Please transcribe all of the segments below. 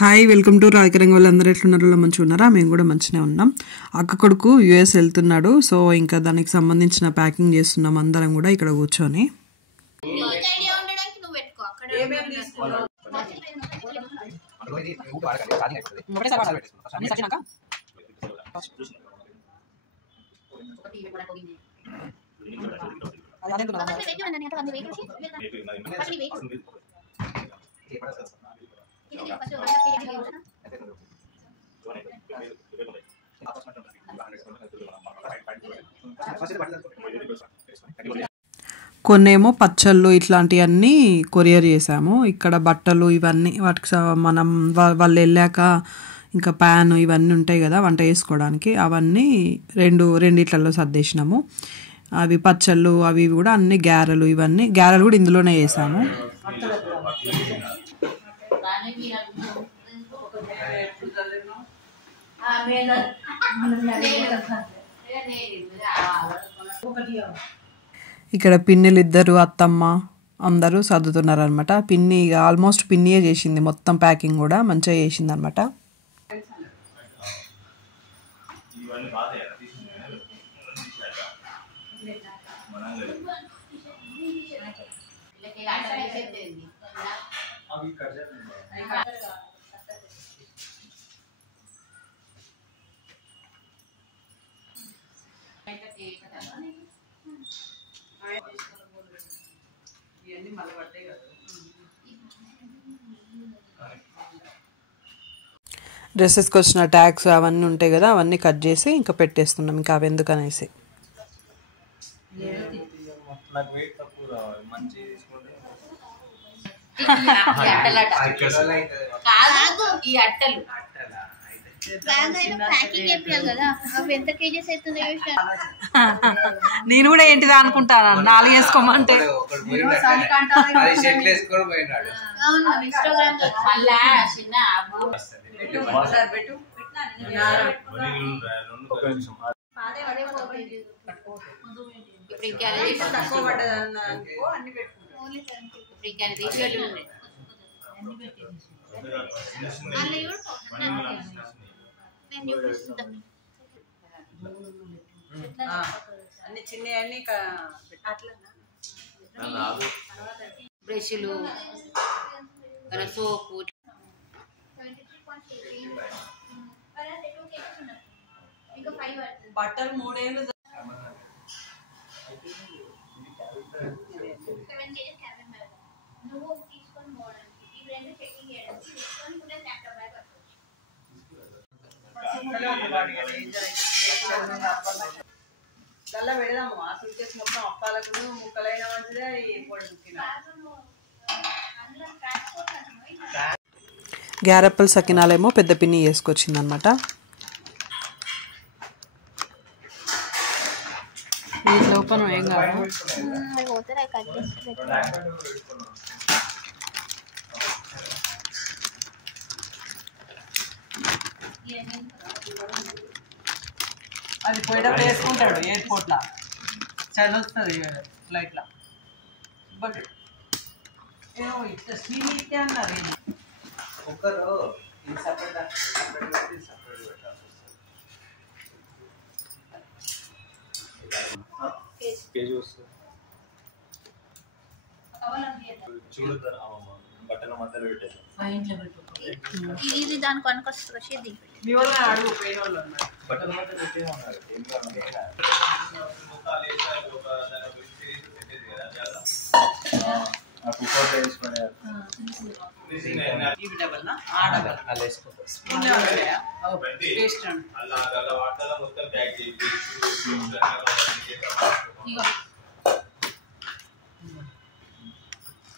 Hi welcome to రాయకరంగ వాళ్ళందరూ ఎట్లున్నారో మంచిగా ఉన్నారా? మేము కూడా మంచిగా ఉన్నాం. అక్క కొడుకు యూఎస్ వెళ్తున్నాడు. సో ఇంకా దానికి సంబంధించిన ప్యాకింగ్ చేస్తున్నాం అందరం కూడా ఇక్కడ కూర్చొని. కొన్నేమో పచ్చళ్ళు ఇట్లాంటివన్నీ కొరియర్ చేసాము. ఇక్కడ బట్టలు ఇవన్నీ వాటికి మనం వాళ్ళు వెళ్ళాక ఇంకా ప్యాన్ ఇవన్నీ ఉంటాయి కదా వంట చేసుకోవడానికి, అవన్నీ రెండిట్లలో సర్దేసినాము. అవి పచ్చళ్ళు అవి కూడా అన్ని గ్యారెలు గ్యారెలు కూడా ఇందులోనే వేసాము. ఇక్కడ పిన్నిలు ఇద్దరు అత్తమ్మ అందరూ సర్దుతున్నారు అనమాట. పిన్ని ఆల్మోస్ట్ పిన్నియే చేసింది మొత్తం ప్యాకింగ్ కూడా మంచిగా చేసింది అనమాట. డ్రెస్సెస్కి వచ్చిన ట్యాగ్స్ అవన్నీ ఉంటాయి కదా, అవన్నీ కట్ చేసి ఇంకా పెట్టేస్తున్నాం. ఇంకా అవి ఎందుకనేసి నేను కూడా ఏంటిదా అనుకుంటాను, 4 వేసుకోమంటే అన్ని చిన్న బ్రష్లు సోపు బట్టలు 3 ఏళ్ళు చల్ల పెడదాము. ఆ సూట్కేస్ మొత్తం అప్పాలకు ముక్కలైన మంచిదే. గ్యారెప్పల్ సకినాలేమో పెద్ద పిన్ని వేసుకొచ్చింది అనమాట. వీటి లోపల ఏం కాదు. అది పోయేటప్పుడు వేసుకుంటాడు ఎయిర్పోర్ట్ లా చదవుతుంది ఫ్లైట్ లా. బట్ ఏమో ఇట్లా స్వీట్ ఇట్టే అన్నారు ఒకరు బట్టల మధ్యలో పెట్టేది దానికి కొనుకొస్తుంది. మీ వాళ్ళు అడుగు పోయిన వాళ్ళు బట్టల మధ్య పెట్టే ఉన్నారు.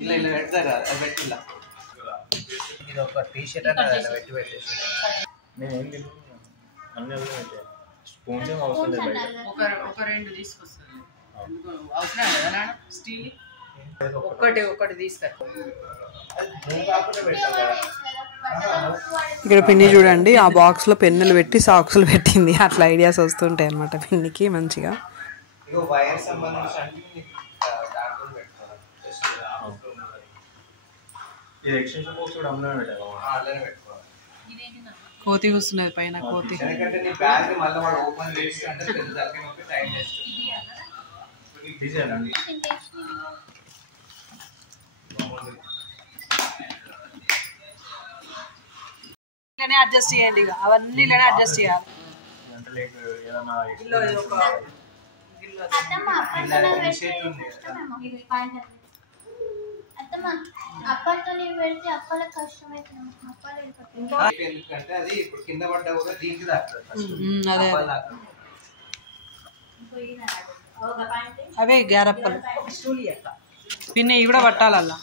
ఇలా ఇలా పెడతారా పెట్టిలా ఇది ఒక టీషర్ట్ అని పెట్టి పెట్టేసి నేనేం అన్నీ స్పూన్ అవసరం లేదు. ఒక 2 తీసుకొస్తాను అవసరం కదా నాన్న. స్టీల్ ఒకటి తీసుకొస్తా. ఇక్కడ పిన్ని చూడండి ఆ బాక్స్ లో పెన్నులు పెట్టి సాక్సులు పెట్టింది. అట్లా ఐడియాస్ వస్తుంటాయి అనమాట పిన్నికి మంచిగా. ఇది ఎక్స్టెన్షన్ బాక్స్ కూడా అమ్ములో పెట్టాలి. కోతి కూస్తున్నది పైన కోతి. ఇలానే అడ్జస్ట్ చేయండి, అవన్నీ ఇలానే అడ్జస్ట్ చేయాలి. అవే గ్యారప్పలు పిన్ని ఇవి కూడా పట్టాలల్లా.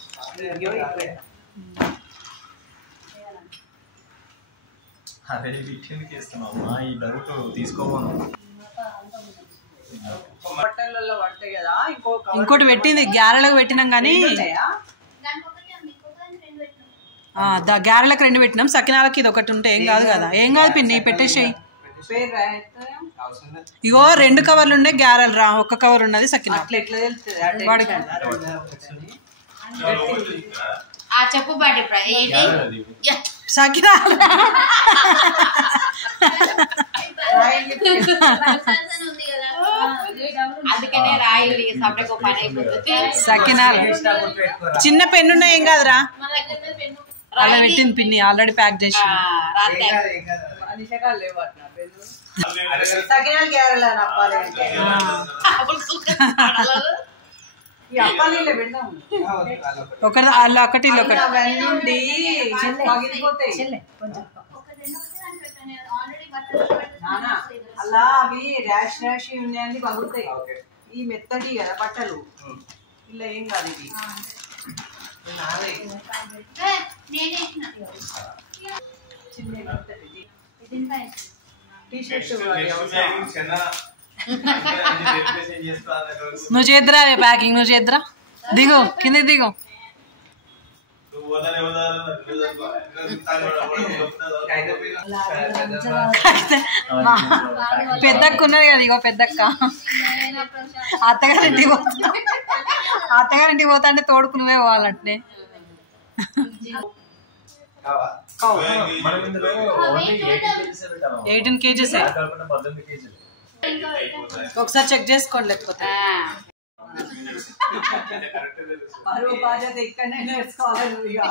ఇంకోటి పెట్టింది గ్యారెలకు పెట్టినాం కానీ గ్యారెలకు 2 పెట్టినాం, సకినాలకి ఇది ఒకటి ఉంటే ఏం కాదు కదా. ఏం కాదు పిన్ని పెట్టేసేయి. ఇగో 2 కవర్లు ఉండే గ్యారెలు రా, 1 కవర్ ఉన్నది సకినా. చెప్పు సకినా అందుకనే రాయి సకినాలు చిన్న పెన్నున్నా ఏం కాదురా. అలా పెట్టింది పిన్ని, ఆల్రెడీ ప్యాక్ చేసి. ఒకటి అలా ఒకటి అలా అవి ర్యాష్ ర్యాష్ ఉన్నాయని పగులుతాయి. ఈ మెత్తటి కదా బట్టలు, ఇలా ఏం కాదు. ఇది నువ్వు చేద్దరా ప్యాకింగ్, నువ్వు చేద్దరా. దిగు కింద దిగు. పెద్దక్క ఉన్నది కదా, ఇగో పెద్దక్క అత్తగారింటికి పోతా, అత్తగారింటికి పోతా అంటే తోడుకు నువ్వే పోవాలంటే. 18 kgs. ఒకసారి చెక్ చేసుకోండి, లేకపోతే బాధ్యత ఇక్కడనే నేర్చుకోవాలి నువ్వు. ఇక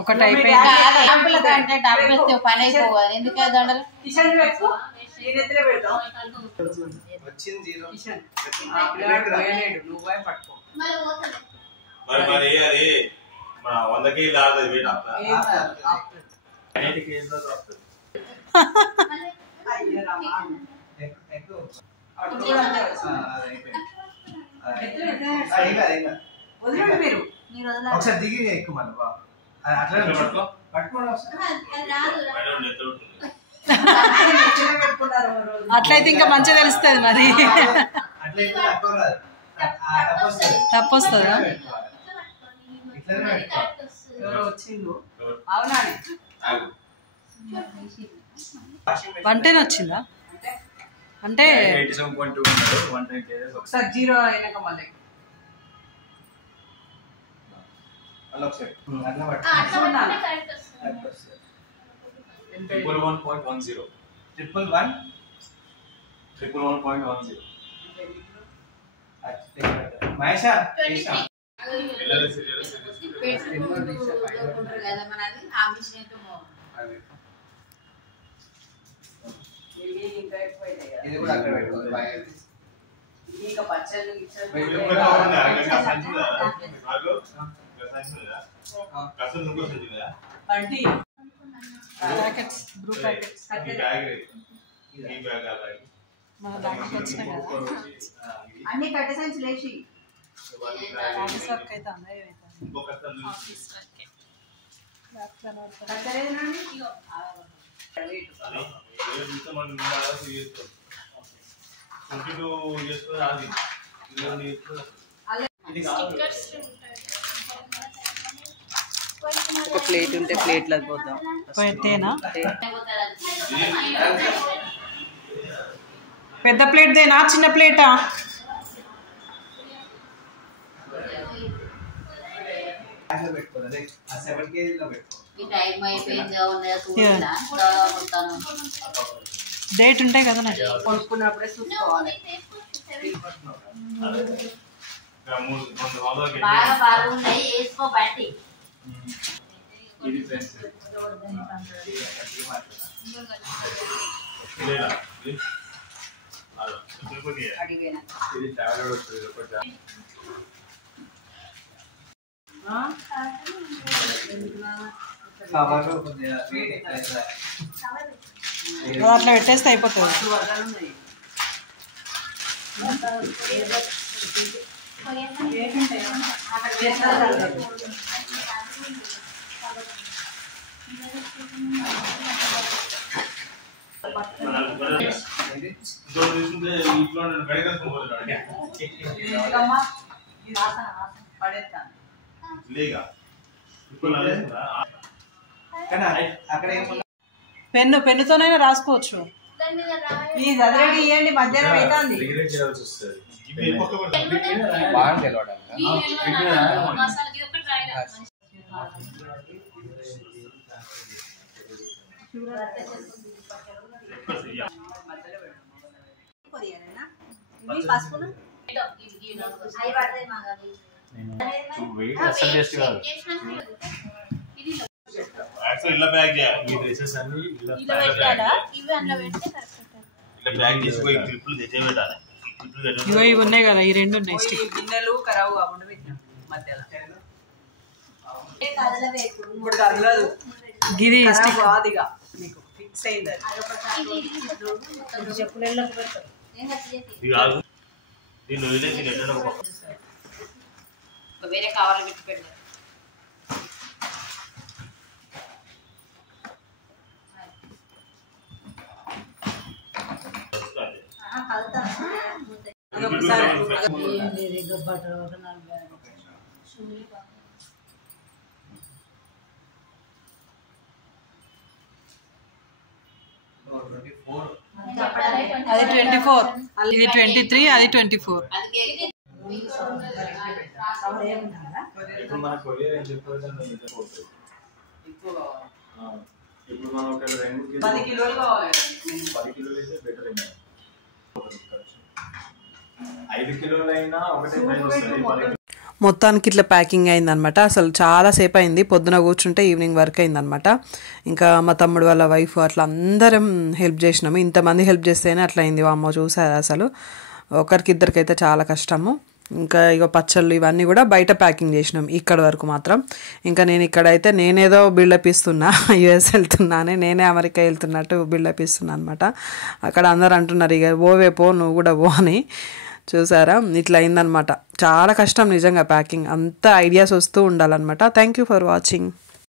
ఒకటి అయిపోయింది. పని అయిపోవాలి. ఎందుకే దండలు ఒకసారి దిగి ఎక్కువ మళ్ళీ అట్లయితే ఇంకా మంచిగా తెలుస్తుంది. మరి తప్పు వస్తుందా? వంటనే వచ్చిందా అంటే ఒకసారి 0 అయినాక మళ్ళీ మహేషా ఇది కూడా అక్కడ పెట్టుకోవాలి. ఇంకా పచ్చళ్ళు అన్ని కట్ట సంచి లేచి ఒక ప్లేట్ ఉంటే ప్లేట్లో పోద్దాం. తేనా పెద్ద ప్లేట్ తేనా చిన్న ప్లేటా? డేట్ ఉంటాయి కదా కొనుక్కున్నప్పుడే చూసుకోవాలి. బాగా బాగున్నాయి వేసుకో బట్టి అడిగినా అట్లా పెట్టేస్తే అయిపోతుంది. పెన్నుతోనైనా రాసుకోవచ్చు. ప్లీజ్ అదే ఇవ్వండి, మధ్యాహ్నం అవుతుంది. ఇలా బ్యాగ్ చేయాలి. బ్యాగ్ చేసి క్లిప్లు తెచ్చే పెట్టాలి. ఇవి ఉన్నాయి కదా, ఈ రెండు ఉన్నాయి. గిన్నెలు ఖరాబ్ కాకుండా పెట్టినాం మధ్యలో. ఇప్పుడు కదలదు, గిరి బాదిగా మీకు ఫిక్స్ అయింది. దీన్ని వదిలేసి వేరే కవర్లు పెట్టి పెట్టారు. అది 24, ఇది 23, అది 24. ఇప్పుడు మనం 10 కిలోలు కావాలి. 10 కిలోలు అయితే బెటర్ అయినా 5 కిలోలైనా ఒకటే ప్రైస్ వస్తుంది. మొత్తానికి ఇట్లా ప్యాకింగ్ అయిందనమాట. అసలు చాలాసేపు అయింది, పొద్దున కూర్చుంటే ఈవినింగ్ వరకు అయిందనమాట. ఇంకా మా తమ్ముడు వాళ్ళ వైఫ్ అట్లా అందరం హెల్ప్ చేసినాము. ఇంతమంది హెల్ప్ చేస్తేనే అట్లా అయింది. అమ్మ చూసారు, అసలు ఒకరికిద్దరికైతే చాలా కష్టము. ఇంకా ఇక పచ్చళ్ళు ఇవన్నీ కూడా బయట ప్యాకింగ్ చేసినాం ఇక్కడ వరకు మాత్రం. ఇంకా నేను ఇక్కడైతే నేనేదో బిల్డప్ ఇస్తున్నా, యుఎస్ వెళ్తున్నానే, నేనే అమెరికా వెళ్తున్నట్టు బిల్డప్ ఇస్తున్నా అనమాట. అక్కడ అందరు అంటున్నారు ఇక ఓవే పో, నువ్వు కూడా పో అని. చూసారా, ఇట్లా అయిందనమాట. చాలా కష్టం నిజంగా ప్యాకింగ్, అంత ఐడియాస్ వస్తూ ఉండాలన్నమాట. Thank you for watching.